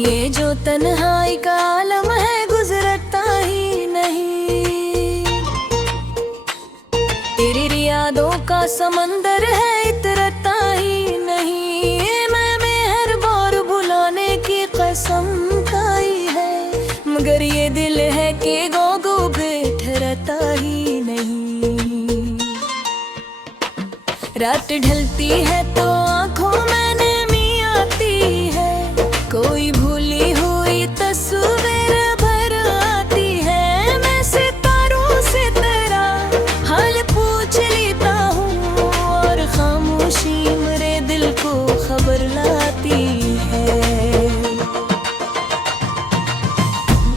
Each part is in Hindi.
ये जो तन्हाई का आलम है गुजरता ही नहीं। तेरी यादों का समंदर है इतरता ही नहीं। मैं मेहरबान भुलाने की कसम खाई है, मगर ये दिल है कि गो पे ठहरता ही नहीं। रात ढलती है तो आंखों में नमी आती है, कोई भूली हुई तस्वीर भर आती है। मैं सितारों से तेरा हाल पूछ लेता हूँ, और खामोशी मेरे दिल को खबर लाती है।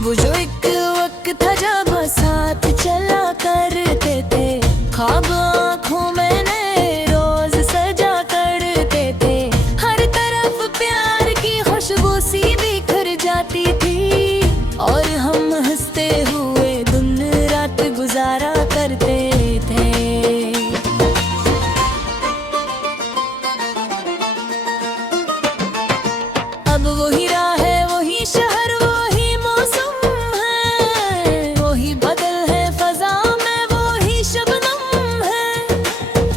वो जो एक वक्त था जब साथ चला करते थे, ख्वाब आँखों में रोज सजा करते थे। हर तरफ प्यार की खुशबू सी बिखर जाती थी, और हम हंसते हुए दिन रात गुजारा करते थे। अब वही राह है, वही शहर, वही मौसम है, वही बदल है फजा में, वही शबनम है।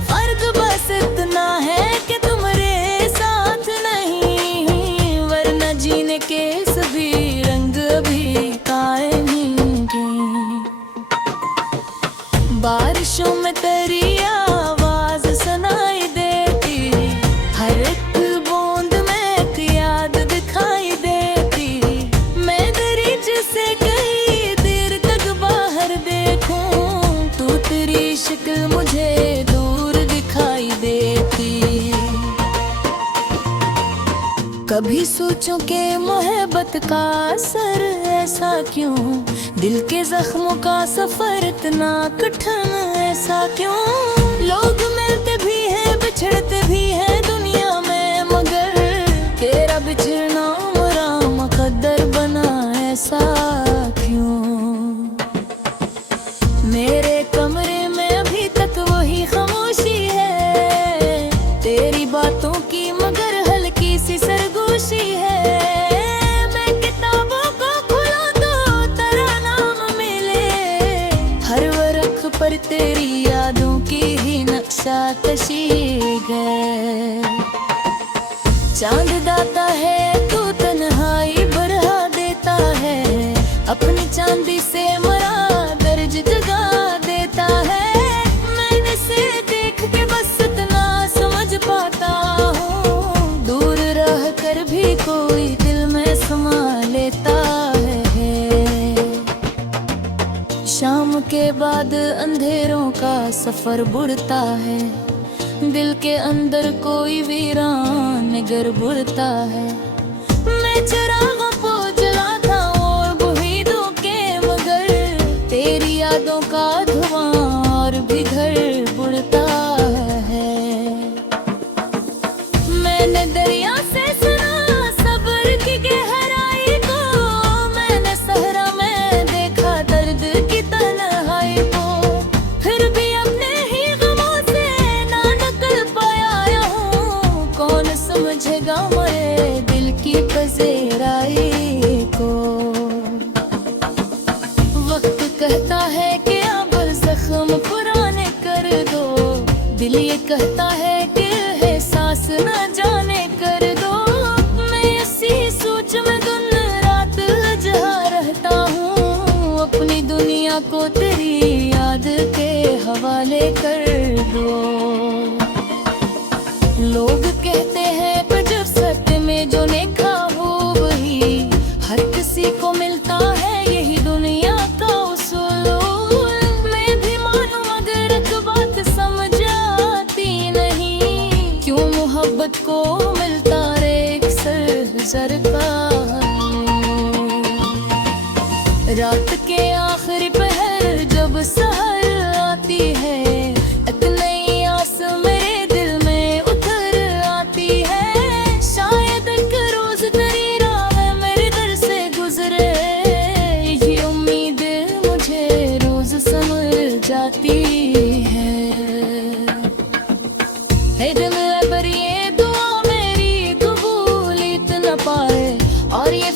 फर्क बस इतना है कि तुम्हारे साथ नहीं, वरना जीने के सभी रंग भी कायम हैं। बारिशों में तेरी आवाज सुनाई देती, हर एक बूंद में एक याद दिखाई देती। मैं दरिज से कई देर तक बाहर देखूं, तू तेरी शक्ल मुझे दूर दिखाई देती। कभी सोचूं कि मोहब्बत का असर ऐसा क्यों, दिल के जख्मों का सफर इतना कठिन ऐसा क्यों। लोग मिलते भी हैं बिछड़ते भी हैं दुनिया में, मगर तेरा बिछड़ना मेरा मुकद्दर बना ऐसा क्यों। मेरे कमरे में अभी तक वही खामोशी है, तेरी बातों की मगर हल्की सी सरगोशी है। मैं किताबों को खोलूं तो तेरा नाम मिले, हर वर्क पर तेरी यादों की ही नक्शा कशी है। चांद दाता है तू तन्हाई बढ़ा देता है, अपनी चांदी से मरा दर्ज जगा देता है। मैंने से देख के बस इतना समझ पाता हूँ, दूर रह कर भी कोई दिल में समा लेता है। शाम के बाद अंधेरों का सफर बुड़ता है, दिल के अंदर कोई वीरान गर बुड़ता है। मैं चिरागों को जलाता और बुझी दूं के, मगर तेरी यादों का धुआं और भी घर बुड़ता है। मैंने दरिया से सुना सब्र की गहराई को, मैंने सहरा में देखा दर्द की तन्हाई को। फिर भी अपने ही गमों से ना निकल पाया हूँ, कौन समझेगा मेरे दिल की पज़ेराई को। वक्त कहता है कि अब जख्म पुराने कर दो, दिल ये कहता है कि एहसास न जाने कर दो। मैं इसी सोच में दिन रात जहा रहता हूँ, अपनी दुनिया को तेरी याद के हवाले कर दो। लोग कहते हैं पर जब सत्य में जो नेका हो वही हर किसी को मिलता है, यही दुनिया का उसूल। मैं भी मानूं मगर एक बात समझ आती नहीं, क्यों मोहब्बत को मिलता रे एक सर का। रात के आखिरी पहर जब सहर आती है, एक नई आस मेरे दिल में उतर आती है। शायद एक रोज तेरी राह मेरे घर से गुजरे, ये उम्मीद मुझे रोज समझ जाती है। दिल पर ये दुआ मेरी कबूलियत न पाए, और ये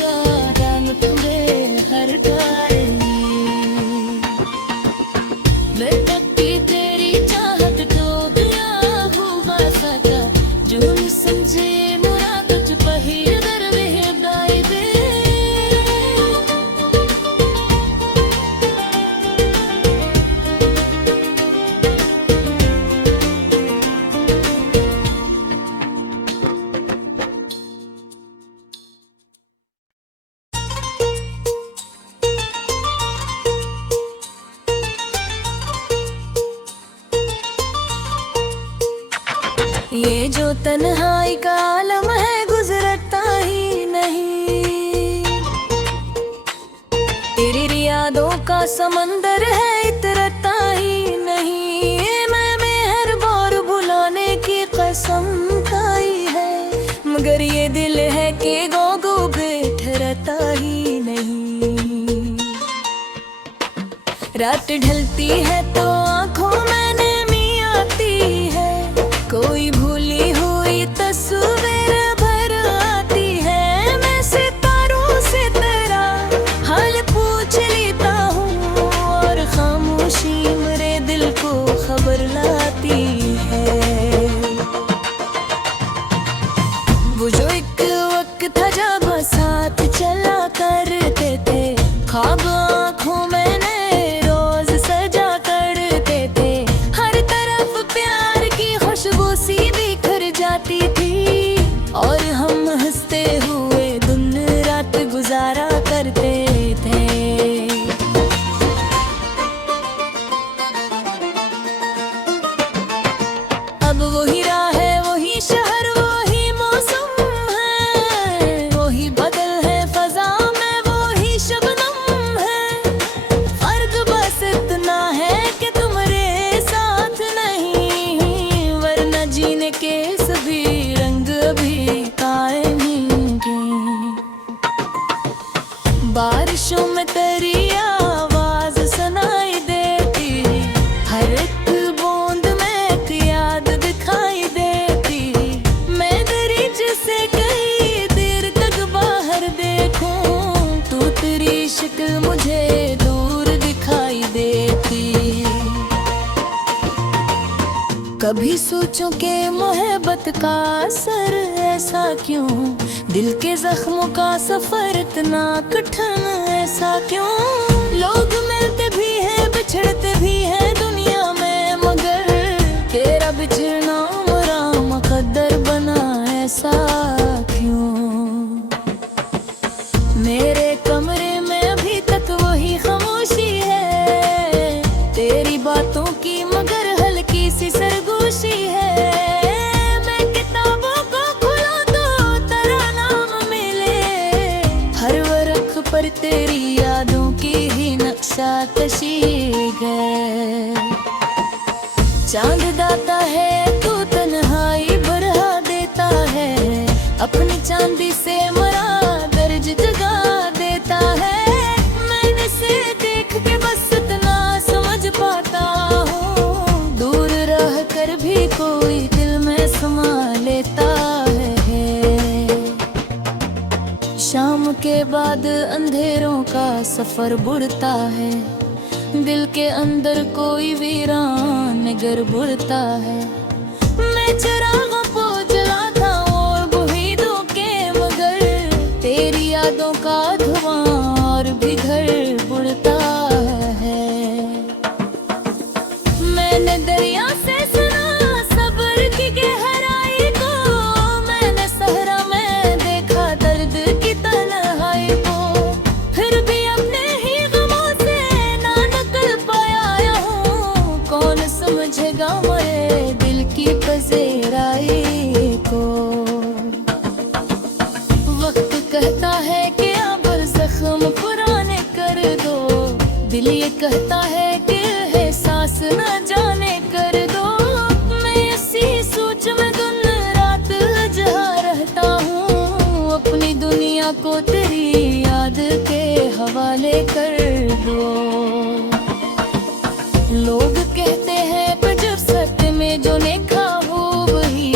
रंग तुरे हर गाड़ी मैं तकती तेरी चाहत तो दिया हुआ सका जो न समझे मुरा तुझ पहिर दर में गाई दे ये जो तन्हाई का आलम है गुजरता ही नहीं तेरी यादों का समंदर है इतरता ही नहीं मैं मेहरबान भुलाने की कसम खाई है मगर ये दिल है कि गोगो ठहरता ही नहीं रात ढलती है तो आंखों में नमी आती है कोई भूली हुई तस्वीर भर आती है मैं सितारों से तेरा हाल पूछ लेता हूँ और खामोशी मेरे दिल को खबर लाती है वो जो एक वक्त था जब साथ चला करते थे ख्वाब आँखों में और हम हंसते हुए दिन रात गुजारा करते थे अब वही राह है वही शहर वही मौसम है वही बदल है फजा में वही शबनम है फर्क बस इतना है कि तुम्हारे साथ नहीं वरना जीने के सभी बारिशों में तेरी आवाज सुनाई देती हर एक बूंद में एक याद दिखाई देती मैं दरिज से कई देर तक बाहर देखूं तू तेरी शक्ल मुझे दूर दिखाई देती कभी सोचूं कि मोहब्बत का असर ऐसा क्यों दिल के जख्मों का सफर इतना कठिन ऐसा क्यों लोग मिलते भी हैं बिछड़ते भी हैं दुनिया में मगर तेरा बिछड़ना मेरा मुकद्दर बना ऐसा क्यों मेरे कमरे में अभी तक वही खामोशी है तेरी बातों की मगर हल्की सी सरगोशी है पर तेरी यादों की ही नक्शा कशी है चांद दाता है तू तन्हाई बढ़ा देता है अपनी चांदी से मरा दर्ज जगा देता है मैंने से देख के बस इतना समझ पाता हूँ दूर रह कर भी कोई दिल में समा लेता है शाम के बाद अंधेरों का सफर बुड़ता है दिल के अंदर कोई वीरान गर बुड़ता है मैं चिरागों को जला था और बुहीदों के मगर तेरी यादों का धुआं और भी घर बुड़ता है मैंने दरिया से सुना सब्र की गहराई को मैंने सहरा में देखा दर्द की तन्हाई को फिर भी अपने ही गमों से ना निकल पाया हूँ कौन समझेगा मेरे दिल की पजेराई को वक्त कहता है कि अब जख्म पुराने कर दो दिल ये कहता है कि एहसास न जाने कर दो मैं इसी सोच में दिन रात जहाँ रहता हूँ अपनी दुनिया को तेरी याद के हवाले कर दो लोग कहते हैं पर जब सत्य में जो नेका हो वही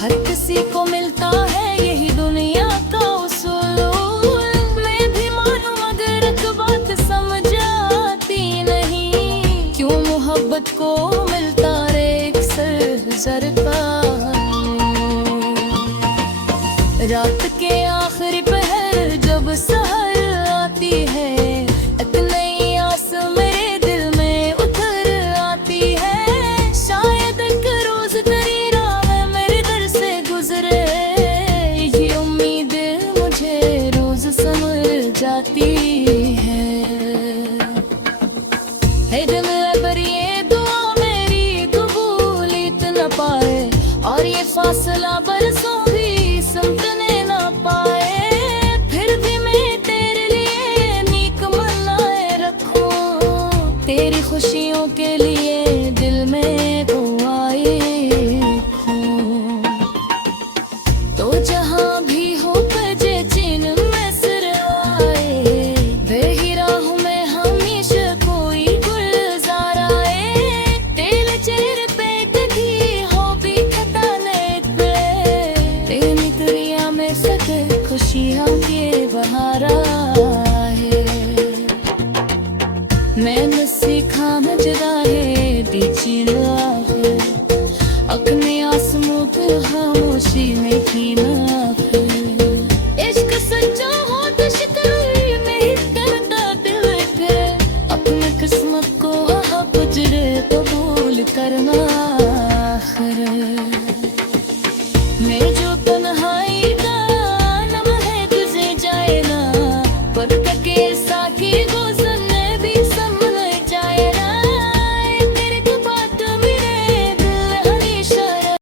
हर किसी को मिलता है यही दुनिया का खुशियों के बहारा है। मैं